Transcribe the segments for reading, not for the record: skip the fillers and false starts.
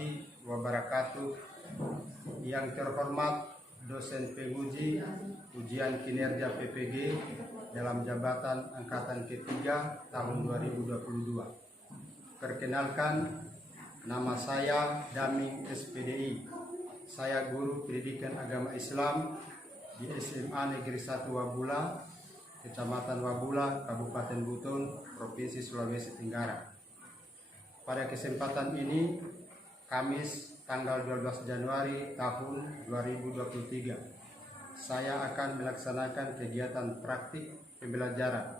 warahmatullahi wabarakatuh. Yang terhormat dosen penguji ujian kinerja PPG dalam jabatan angkatan ketiga tahun 2022. Perkenalkan, nama saya Daming SPDI. Saya guru pendidikan agama Islam di SMA Negeri 1 Wabula, Kecamatan Wabula, Kabupaten Buton, Provinsi Sulawesi Tenggara. Pada kesempatan ini, Kamis tanggal 12 Januari tahun 2023, saya akan melaksanakan kegiatan praktik pembelajaran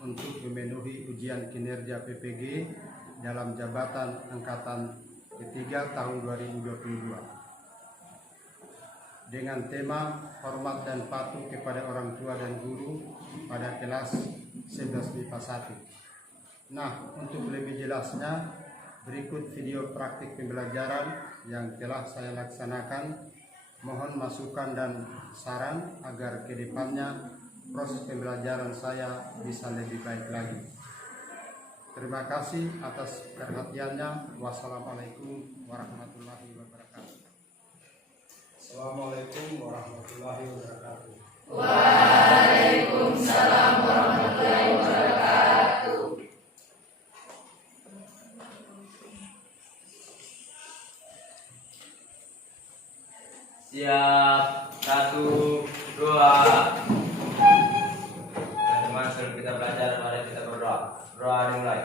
untuk memenuhi ujian kinerja PPG dalam jabatan angkatan ketiga tahun 2022 dengan tema hormat dan patuh kepada orang tua dan guru pada kelas 11 MIPA 1. Nah, untuk lebih jelasnya, berikut video praktik pembelajaran yang telah saya laksanakan. Mohon masukan dan saran agar kedepannya proses pembelajaran saya bisa lebih baik lagi. Terima kasih atas perhatiannya. Wassalamualaikum warahmatullahi wabarakatuh. Assalamualaikum warahmatullahi wabarakatuh. Waalaikumsalam warahmatullahi wabarakatuh. Siap, 1, 2. Teman-teman, sebelum kita belajar, mari kita berdoa. Doa dimulai.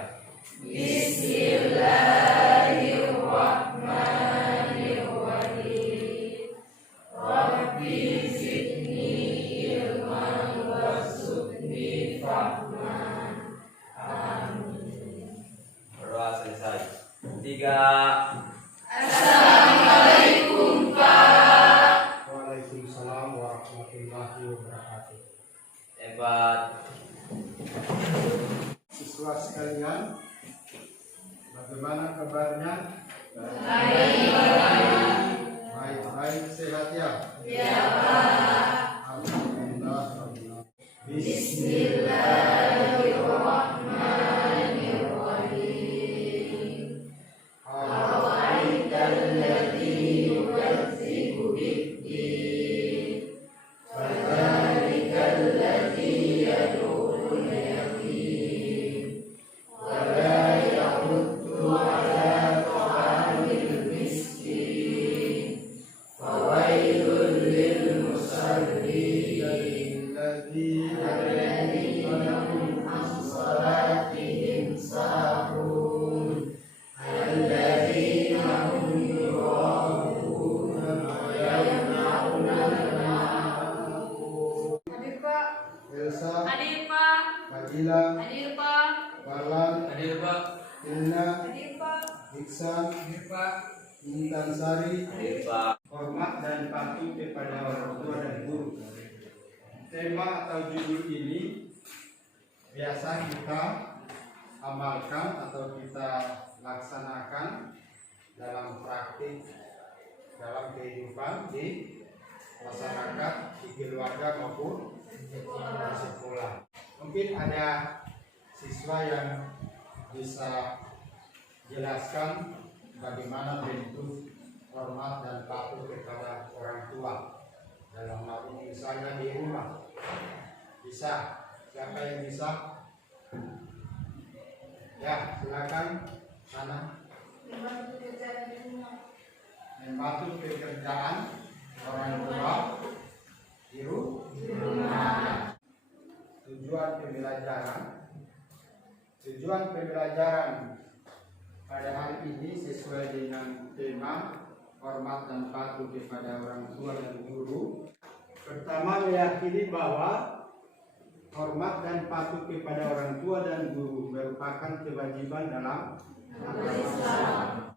Bismillahirrahmanirrahim. Rabbi zidni ilman warzuqni fahman. Amin. Berdoa selesai. 3. Assalamualaikum Pak. Waalaikumsalam warahmatullahi wabarakatuh. 4. Siswa sekalian, bagaimana kabarnya? Baik, sehat ya? Ya Pak. Alhamdulillah. Bismillahirrahmanirrahim. Awaitalladzi yukadzibu bid-din, fadzalikal-ladzi yad'ul yatim, wa la yahuddu 'ala ta'amil miskin, fawailul lil musallin, alladzina hum an salatihim sahun, alladzina hum yura'una wa yamna'una al-ma'ruf. Hadir Pak. Elsa, Hadir Pak. Fadila, Hadir Pak. Farlan, Hadir, Pak. Ilna, Hadir Pak. Iksan, Intan Sari. Hadir, Pak. Hormat dan patuh kepada orang tua dan guru. Tema atau judul ini biasa kita amalkan atau kita laksanakan dalam praktik dalam kehidupan di masyarakat, di keluarga maupun di sekolah. Mungkin ada siswa yang bisa jelaskan bagaimana bentuk hormat dan patuh kepada orang tua dalam hal ini, misalnya di rumah. Bisa? Siapa yang bisa? Ya, silakan sana. Membantu pekerjaan orang tua di rumah. Tujuan pembelajaran pada hari ini sesuai dengan tema hormat dan patuh kepada orang tua dan guru. Pertama, meyakini bahwa hormat dan patuh kepada orang tua dan guru merupakan kewajiban dalam agama Islam.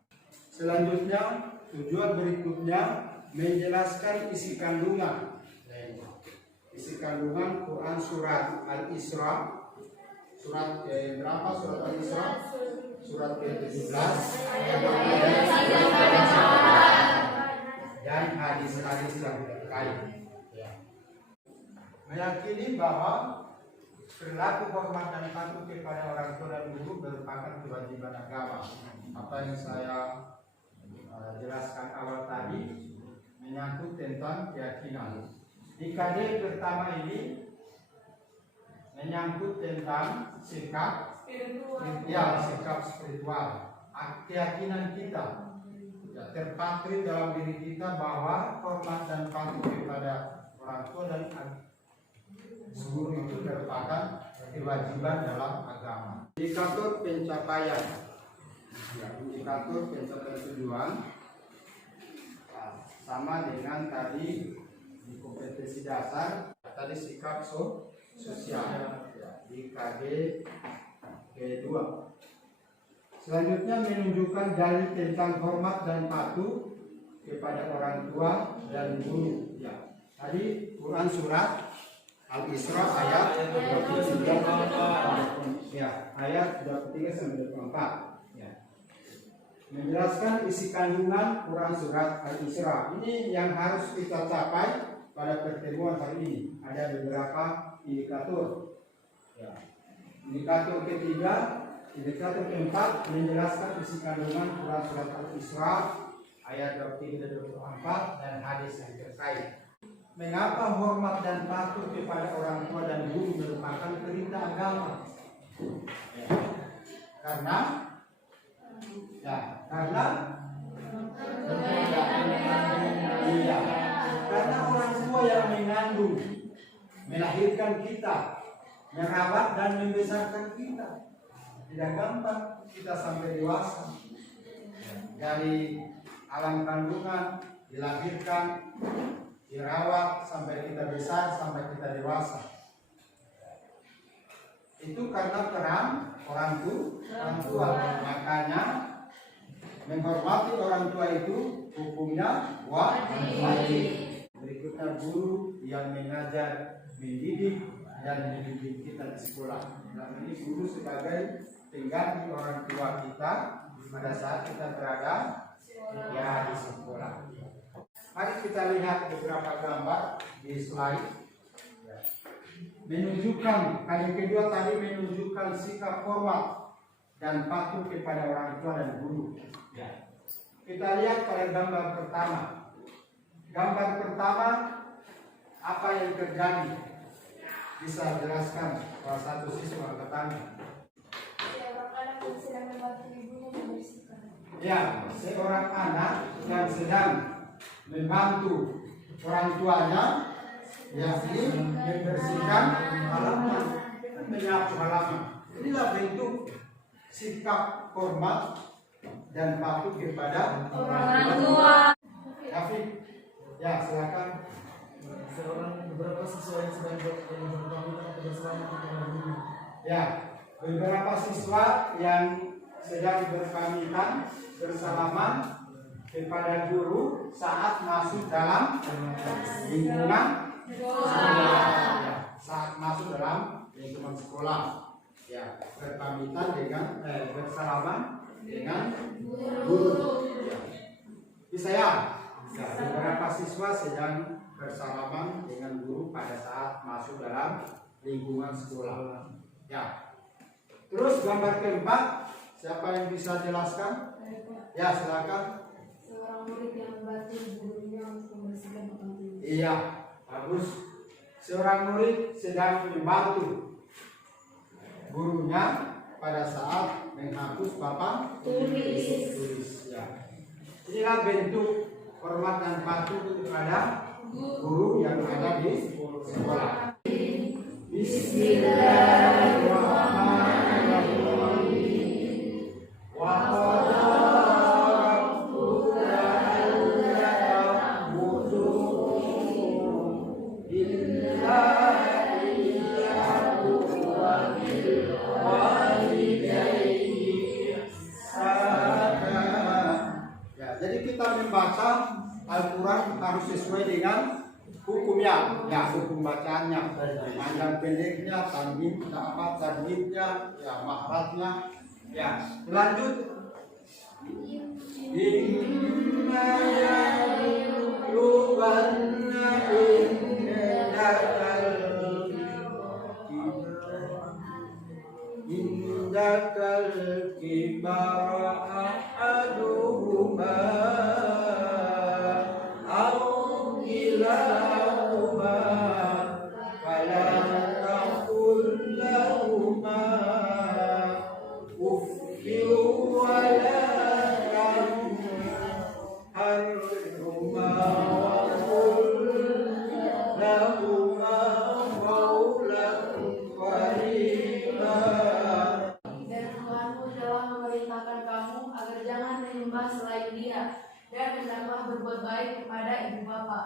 Selanjutnya, tujuan berikutnya menjelaskan isi kandungan Quran surat Al-Isra, surat berapa surat Al-Isra? Surat ke-17 dan hadis-hadis yang terkait. Meyakini bahwa perilaku hormat dan patuh kepada orang tua dan guru merupakan kewajiban agama. Apa yang saya jelaskan awal tadi menyangkut tentang keyakinan. Di KD pertama ini menyangkut tentang sikap sikap spiritual, keyakinan kita ya, terpatri dalam diri kita bahwa hormat dan patuh kepada orang tua dan guru itu merupakan kewajiban dalam agama. Indikator pencapaian, ya, indikator pencapaian tujuan sama dengan tadi di kompetensi dasar, tadi sikap sosial ya, di KD K2. Selanjutnya menunjukkan dalil tentang hormat dan patuh kepada orang tua dan guru. Ya, tadi Quran surat Al-Isra ayat 23 ya, ayat 23 sampai 24. Ya. Menjelaskan isi kandungan Quran surat Al-Isra. Ini yang harus kita capai pada pertemuan hari ini. Ada beberapa indikator. Ya. Indikator ketiga, indikator keempat menjelaskan isi kandungan Quran surat Al-Isra ayat 23 dan 24 dan hadis yang terkait. Mengapa hormat dan patuh kepada orang tua dan guru merupakan perintah agama? Ya. Karena orang tua yang mengandung, melahirkan kita, merawat dan membesarkan kita. Tidak gampang kita sampai dewasa. Dari alam kandungan dilahirkan, dirawat sampai kita besar, sampai kita dewasa. Itu karena peran orang tua. Makanya menghormati orang tua itu hukumnya wajib. Berikutnya guru yang mengajar, mendidik dan mendidik kita di sekolah. Dan ini guru sebagai pengganti orang tua kita pada saat kita berada di sekolah. Mari kita lihat beberapa gambar di slide. Menunjukkan, kali kedua tadi menunjukkan sikap hormat dan patuh kepada orang tua dan guru. Ya. Kita lihat pada gambar pertama. Gambar pertama, apa yang terjadi? Bisa jelaskan salah satu siswa katanya. Seorang anak yang sedang membantu ibunya membersihkan. Ya, seorang anak yang sedang membantu orang tuanya, yakni membersihkan halaman, menyapu halaman. Inilah bentuk sikap hormat dan patuh kepada orang tua. David, ya silakan. Beberapa siswa yang sedang melakukan kebersamaan kepada guru. Ya, beberapa siswa yang sedang berpamitan bersalaman kepada guru saat masuk dalam lingkungan sekolah. Ya, saat masuk dalam lingkungan sekolah. Ya, berpamitan dengan bersalaman dengan guru. Ya. Bisa ya? Ya, beberapa siswa sedang bersalaman dengan guru pada saat masuk dalam lingkungan sekolah. Ya. Terus gambar keempat, siapa yang bisa jelaskan? Ya, silakan. Seorang murid yang membantu gurunya untuk membersihkan tempat tidur. Iya, bagus. Seorang murid sedang membantu gurunya pada saat menghapus papan tulis. Ya. Inilah bentuk hormat dan patuh kepada guru yang ada di sekolah. Bismillahirrahmanirrahim. Wa qala rabbuka alla ta'budu illa iyyahu wa bil walidayni ihsana. Ya, jadi kita membaca Al-Quran harus sesuai dengan hukumnya, ya hukum bacaannya, panjang pendeknya, tajwidnya, ya makhrajnya, ya. Lanjut. Inna ya'lubanna indakal kibara ahaduhuma Dan Tuhanmu telah memerintahkan kamu agar jangan menyembah selain Dia, dan hendaklah berbuat baik kepada ibu bapa.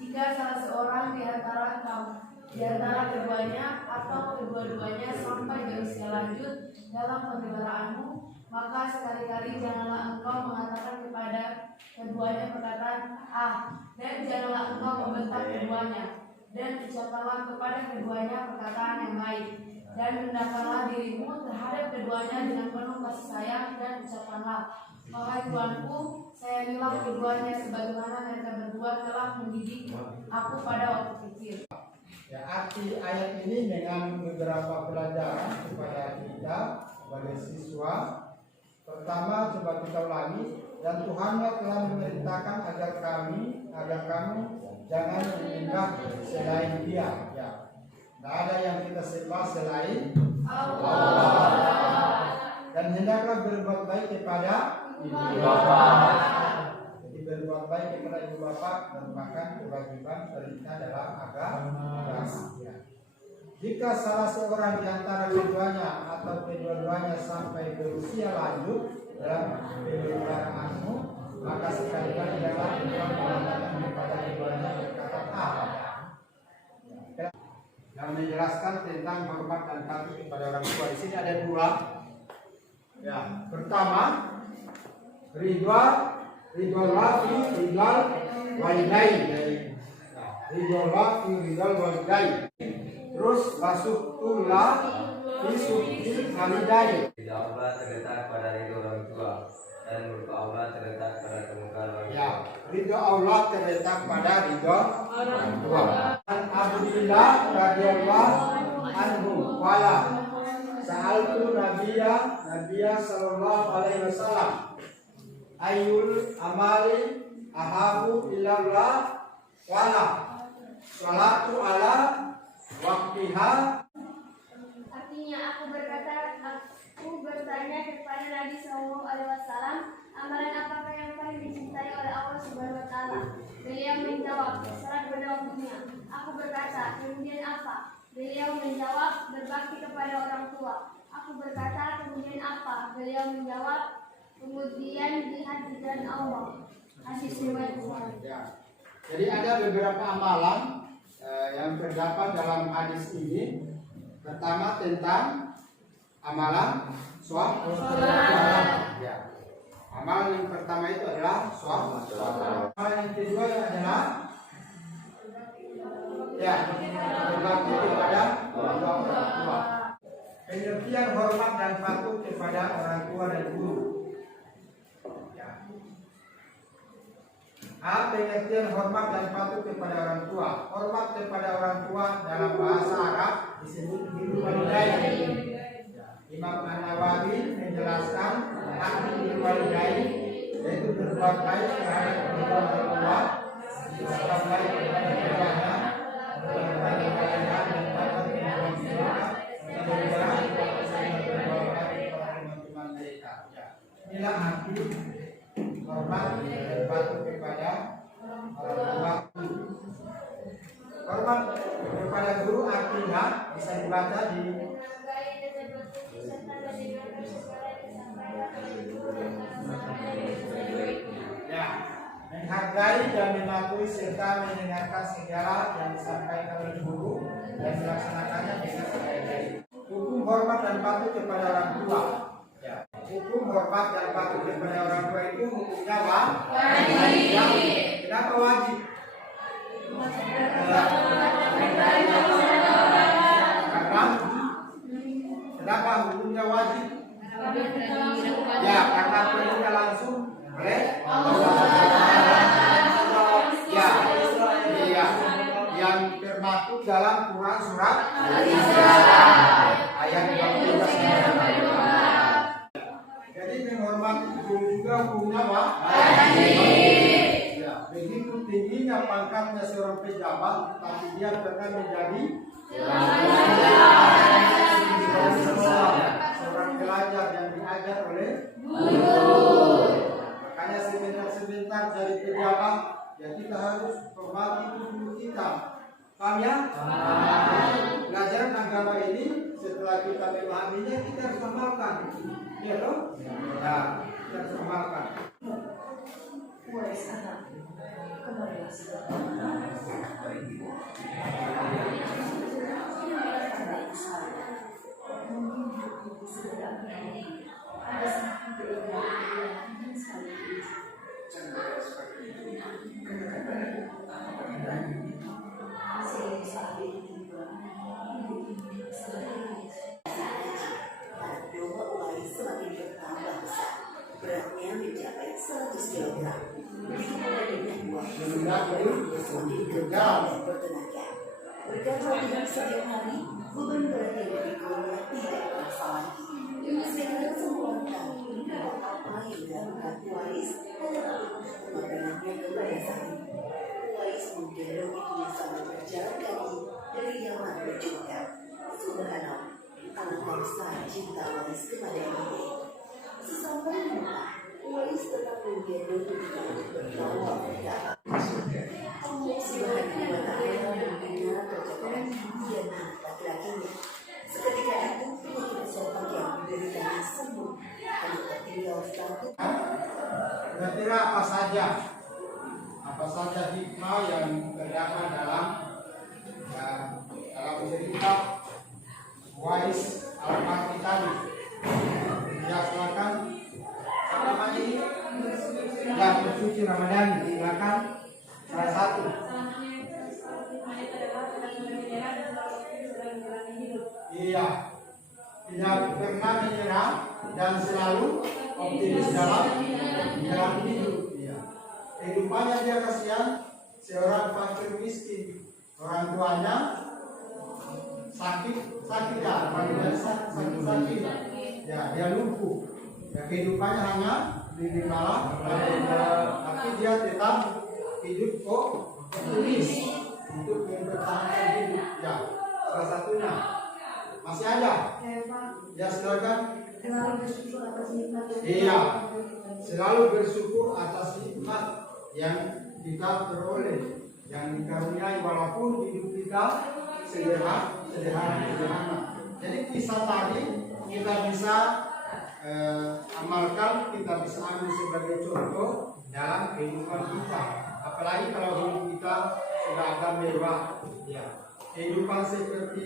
Jika salah seorang di antara keduanya atau kedua-duanya sampai berusia lanjut dalam pemeliharaanmu, maka sekali-kali janganlah engkau mengatakan kepada keduanya perkataan dan janganlah engkau membentak keduanya, dan ucapkanlah kepada keduanya perkataan yang baik, dan hendakkanlah dirimu terhadap keduanya dengan penuh kasih sayang, dan ucapkanlah, wahai Tuanku, sayangilah keduanya sebagaimana mereka berdua telah mendidik aku pada waktu kecil. Ya, arti ayat ini dengan beberapa pelajaran kepada kita sebagai siswa. Pertama, coba kita ulangi. Dan Tuhan telah memerintahkan agar kamu jangan menyembah selain Dia. Ya, tidak ada yang kita sembah selain Allah. Dan hendaklah berbuat baik kepada ibu bapa. Jadi berbuat baik kepada ibu bapa merupakan kewajiban perintah dalam agama. Ya. Jika salah seorang di antara keduanya atau kedua-duanya sampai berusia lanjut dalam pemeliharaanmu, maka sekali-kali jangan mengatakan kepada keduanya berkata yang menjelaskan tentang hormat dan patuh kepada orang tua. Di sini ada dua. Ya, pertama, ridwal walidain. Ridwal walidain. Terus wasukullah fisukil walidain. Ridho Allah terletak pada ridho orang tua, dan murka Allah terletak pada kemurkaan orang tua. Ya, ridho Allah terletak pada ridho orang tua. An Abdillah radhiyallahu anhu wala sa'altu Nabiya sallallahu alaihi wasallam ayyul amali ahabu ilallah wala salatu ala waqtiha. Artinya aku bertanya kepada Nabi Sallallahu Alaihi Wasallam, amalan apakah yang paling dicintai oleh Allah Subhanahu Wa Taala? Beliau menjawab, salat pada waktunya. Aku berkata, kemudian apa? Beliau menjawab, berbakti kepada orang tua. Aku berkata, kemudian apa? Beliau menjawab, kemudian jihad di jalan Allah. Hadis riwayat Bukhari. Ya. Jadi ada beberapa amalan yang terdapat dalam hadis ini. Pertama tentang amalan sholat. Ya. Amalan yang pertama itu adalah sholat. Amalan yang kedua adalah berbakti kepada orang tua. Pengertian hormat dan patuh kepada orang tua dan guru. Pengertian hormat dan patuh kepada orang tua. Hormat kepada orang tua dalam bahasa Arab disebut birrul walidain. Imam An-Nawawi menjelaskan arti birrul walidain yaitu berbuat baik terhadap kedua orang tua, berbuat baik kepada keduanya, berbuat baik kepada dan dapat menolong mereka, memberikan teman-teman mereka. Inilah arti hormat dan patuh kepada orang tua. Hormat kepada guru artinya bisa dibaca di menghargai dan mematuhi serta mendengarkan segala yang disampaikan oleh guru dan melaksanakannya dengan sebaik-baik. Hukum hormat dan patuh kepada orang tua. Hukum hormat dan patuh kepada orang tua itu hukumnya wajib. Kenapa wajib? Kenapa hukumnya wajib? Ya, karena perintah langsung oleh yang termaktub dalam Quran surat ayat 12. Jadi menghormati guru juga hukumnya wajib. Ya, begitu tingginya pangkatnya seorang pejabat, tapi dia pernah menjadi seorang pelajar yang diajar oleh guru. Makanya sebentar cari pejabat, ya kita harus hormati tubuh kita. Paham ya? Pelajaran agama ini setelah kita memahaminya kita harus amalkan. Iya dong? Ya, kita harus amalkan. Wais anak, kemarilah saudara. Ibu saudara ini ada semakin keindahan dan sekaligus Domba Uwais semakin bertambah besar. Beratnya mencapai 100 kg. Begitu pula dengan buah semakin kekal dan bertenaga. Berkat latihan setiap hari, beban berat yang dipikulnya tidak terasa lagi. Sekarang semua tahu bahwa apa yang dilakukan Uwais adalah makanannya kepada sang ibu. Uwais menggendong ibunya sambil berjalan kaki dari Yaman ke Jordan. Subhanallah, alangkah besar cinta Uwais kepada ibunya. Sesampai di Mekah, Uwais tetap menggendong ibunya untuk bertawaf ke Ka'bah. Allah Subhanahu wa Ta'ala mendengar percakapan ibu dan anak laki-lakinya. Seketika itu penyakit setan yang dideritanya sembuh, hanya tertinggal satu. Kira-kira apa saja hikmah yang terdapat dalam cerita Uwais Al-Qarni tadi. Ya, silakan. Apa namanya ini? Yang bersuci Ramadan, silakan. Salah satu. Iya, tidak pernah menyerah dan selalu optimis dalam menjalani hidup. Iya. Kehidupannya dia kasihan, seorang fakir miskin, orang tuanya sakit ya, sakit. Ya, dia lumpuh. Ya, kehidupannya hanya di malam, tapi dia tetap hidup optimis untuk mempertahankan hidup. Ya, salah satunya. Masih ada? Ya, silakan. Selalu bersyukur atas nikmat yang Iya, selalu bersyukur atas nikmat yang kita peroleh, yang dikaruniai walaupun hidup kita sederhana. Jadi kisah tadi kita bisa amalkan, kita bisa ambil sebagai contoh dalam kehidupan kita. Apalagi kalau hidup kita sudah agak mewah, ya. Kehidupan seperti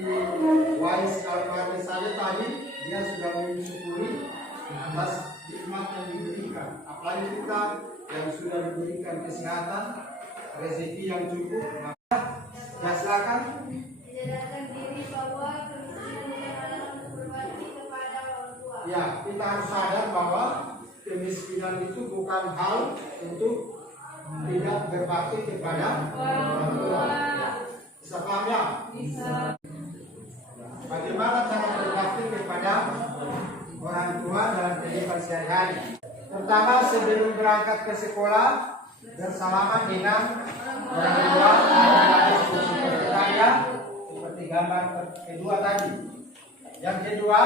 Uwais Al-Qarni saja tadi, dia sudah mensyukuri atas nikmat yang diberikan. Apalagi kita yang sudah diberikan kesehatan, rezeki yang cukup, maka ya silakan. menyadarkan diri bahwa kemiskinan adalah untuk berbakti kepada orang tua. Ya, kita harus sadar bahwa kemiskinan itu bukan hal untuk tidak berbakti kepada orang tua. Bisa paham ya? Bisa. Bagaimana cara berbakti kepada orang tua dalam kehidupan sehari-hari? Pertama, sebelum berangkat ke sekolah, bersalaman dengan orang tua, seperti saya, seperti gambar kedua tadi. Yang kedua,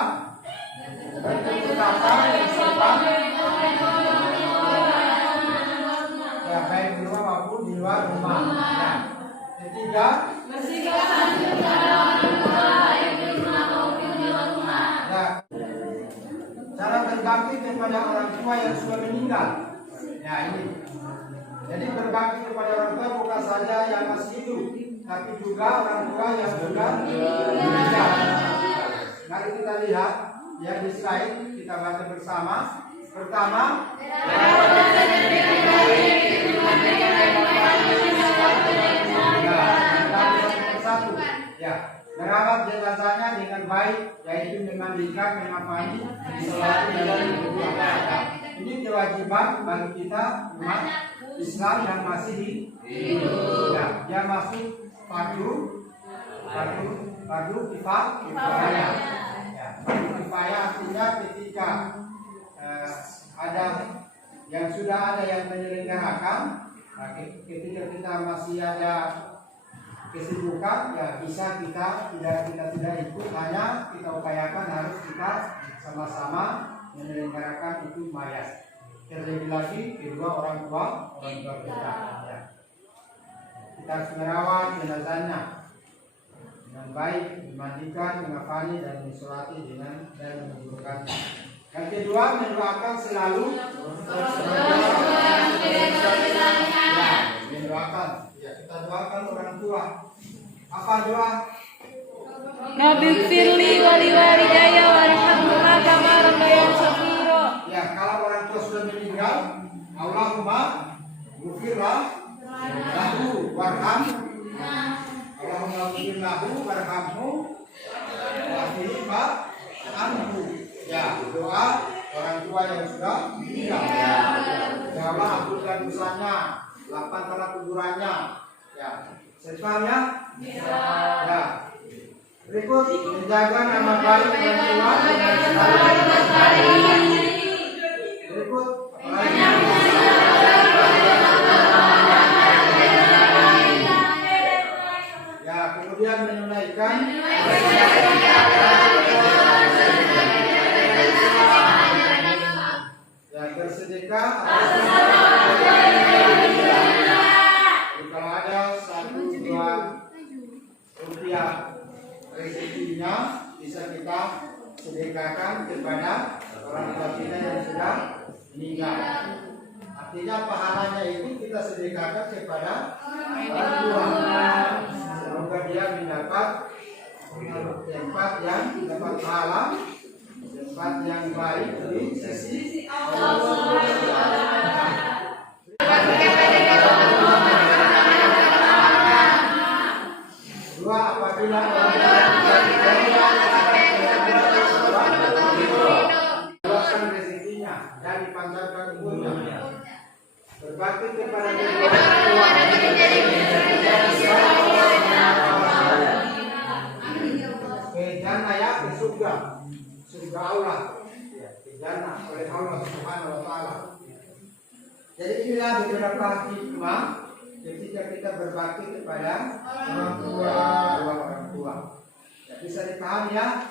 bertutur kata yang sopan, ya baik di rumah maupun di luar rumah. Ya. Ketiga, ya, cara berbakti kepada orang tua yang sudah meninggal. Ya, ini. Jadi berbakti kepada orang tua bukan saja yang masih hidup, tapi juga orang tua yang sudah meninggal. Mari kita lihat yang di slide, kita baca bersama. Pertama, ya, merawat jenazahnya dengan baik, yaitu memandikan, menafkahi, disolati dan berdoa. Ini kewajiban bagi kita umat Islam yang masih hidup. Ya, dia masuk fardu kifayah. Ya, fardu kifayah artinya ketika ada yang sudah ada yang menyelenggarakan, ketika kita masih ada kesibukan, ya bisa kita tidak ikut, hanya kita upayakan harus kita sama-sama menyelenggarakan itu mayat. terlebih lagi kedua orang tua kita. Ya. Kita harus merawat jenazahnya dengan baik, dimandikan, mengafani dan mensolati dengan dan menguburkan. Yang kedua, mendoakan selalu. Ya, mendoakan. Ya, kita doakan orang tua. Apa doa? Nabi firli wali walidayya warhamhuma kama rabbayani shaghira. Ya, kalau orang tua sudah meninggal, Allahumma ghufirlah lahu warham. Allahumma ghufir lahu warhamhu wa anhu. Ya, doa orang tua yang sudah meninggal. Ya Allah, ampunkan dosanya, lapangkanlah kuburannya. Ya, setelahnya. Ya. Berikut menjaga nama baik orang tua dengan berikut ya, kemudian menunaikan ya, bersedekah kalau ada 1-2 rupiah rezekinya bisa kita sedekahkan kepada orang tua kita yang sudah meninggal. Artinya pahalanya itu kita sedekahkan kepada orang tua. Semoga dia mendapat tempat yang dapat pahala, tempat yang baik di sisi Allah. Dua, apabila orang luaskan rezekinya dan dipanjangkan umurnya, berbakti kepada ke jannah, ya, ke surga Allah, ke jannah oleh Allah Subhanahu wa taala. Jadi inilah beberapa hikmah ketika kita berbakti kepada orang tua. Ya, bisa dipahami ya?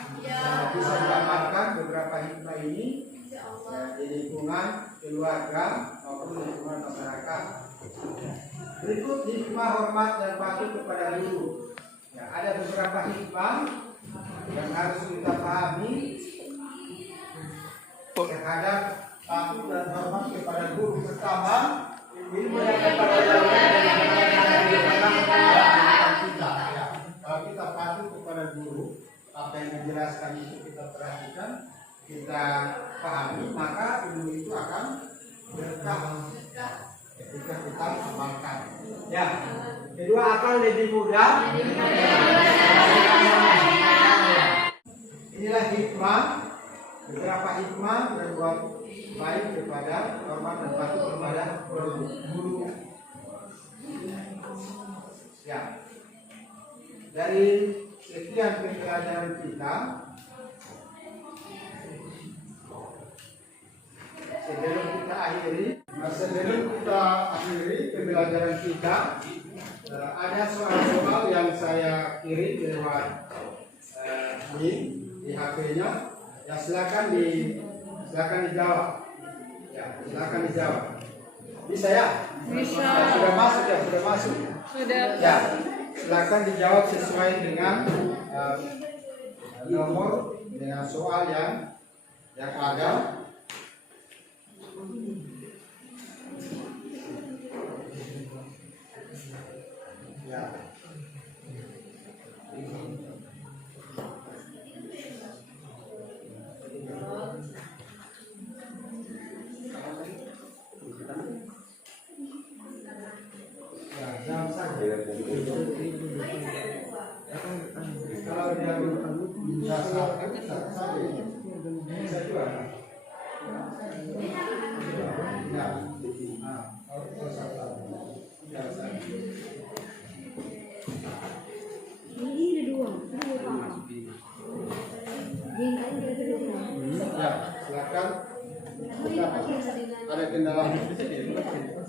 Bisa diamalkan beberapa hikmah ini ya, di lingkungan keluarga maupun lingkungan masyarakat. Berikut hikmah hormat dan patuh kepada guru. Ya, ada beberapa hikmah yang harus kita pahami terhadap patuh dan hormat kepada guru. Pertama, ilmu yang kepada kita. Ya, kalau kita patuh kepada guru, apa yang dijelaskan itu kita perhatikan, kita pahami, maka ilmu itu akan berkah ketika kita amalkan. Ya, kedua, akal lebih mudah. Inilah hikmah, beberapa hikmah berbuat baik kepada hormat dan patuh kepada guru. Ya, dari sekian pembelajaran kita, sebelum kita akhiri pembelajaran kita, ada soal-soal yang saya kirim lewat link di HP-nya. Ya, silakan dijawab. Ya, silakan dijawab. Bisa ya? Bisa. Sudah masuk ya, sudah masuk. Sudah. Ya, silakan dijawab sesuai dengan nomor dengan soal yang ada. Ya. Kalau dia berdasarkan saja bisa juga. Ya, Ini ada dua apa? Yang lain kira-kira ya, silakan. Ada kendala?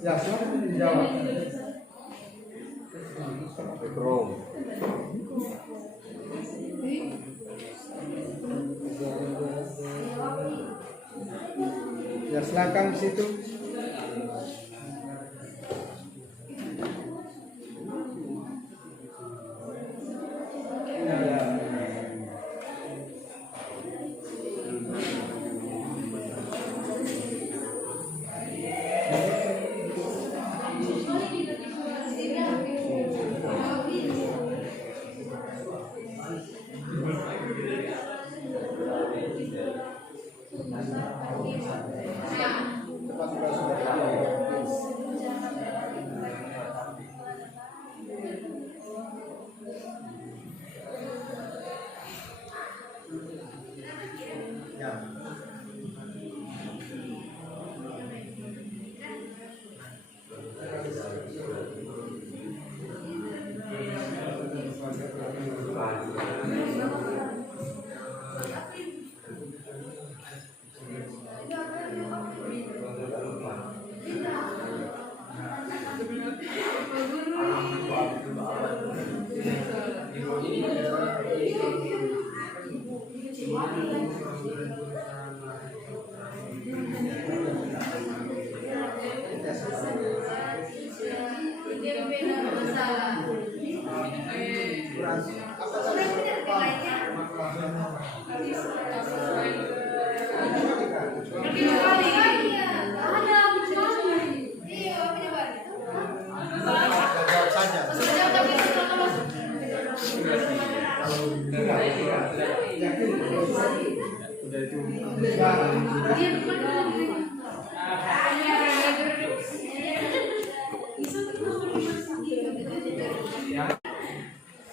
Ya, silakan dijawab. Ya silakan di situ.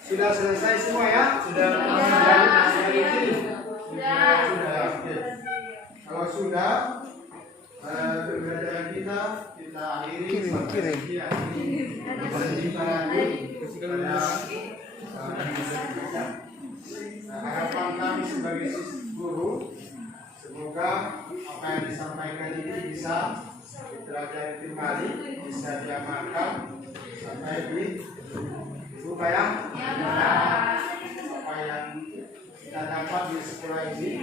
Sudah selesai semua ya? Sudah. Oke. Kalau sudah, pembelajaran kita akhiri sampai sekian. Harapan kami sebagai guru, semoga apa yang disampaikan ini bisa dipelajari kembali, bisa diamalkan sampai di supaya apa yang kita dapat di sekolah ini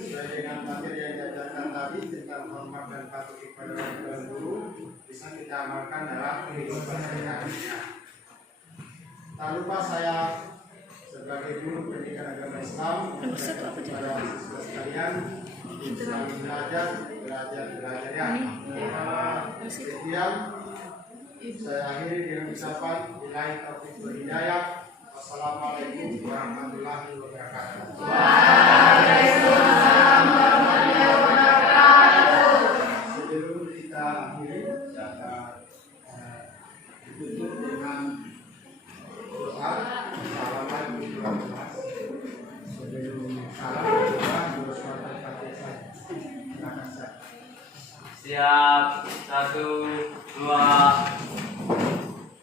sesuai dengan materi yang diajarkan tadi tentang hormat dan patuh kepada orang tua dan guru bisa kita amalkan dalam kehidupan sehari-harinya. Tak lupa saya sebagai guru pendidikan agama Islam kepada siswa sekalian bisa belajar ya. Sekian saya akhiri dengan ucapan billahi taufiq wal hidayah. Wassalamualaikum warahmatullahi wabarakatuh. Waalaikumsalam warahmatullahi wabarakatuh. Sebelum kita akhiri, kita tutup dengan doa salaman sebelum salam doa dua surat Al-Fatihah. Siap, 1, 2.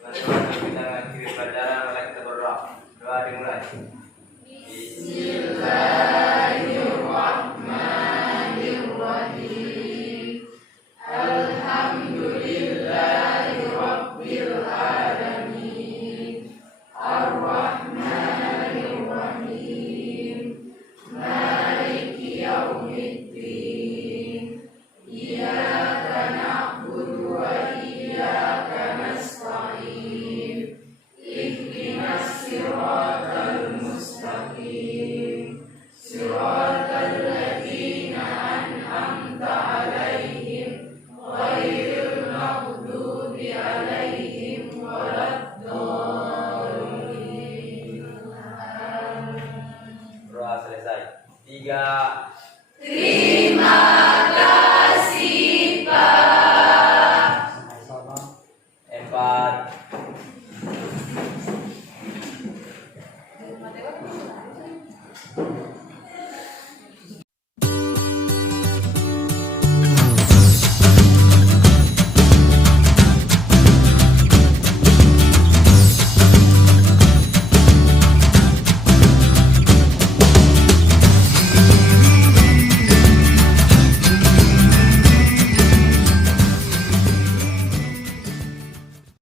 Kita akhiri pelajaran, mari kita berdoa. Doa dimulai. Bismillahirrahmanirrahim. Alhamdulillahirabbil alamin. Ar-Rahmanir-Rahim. Maliki yaumiddin. Iyyaka na'budu wa iyyaka nasta'in. Ihdinas siratal mustaqim. Siratal ladzina an'amta 'alaihim ghairil maghdubi 'alaihim waladdallin. Doa selesai. 3. Terima kasih, Pak. 4.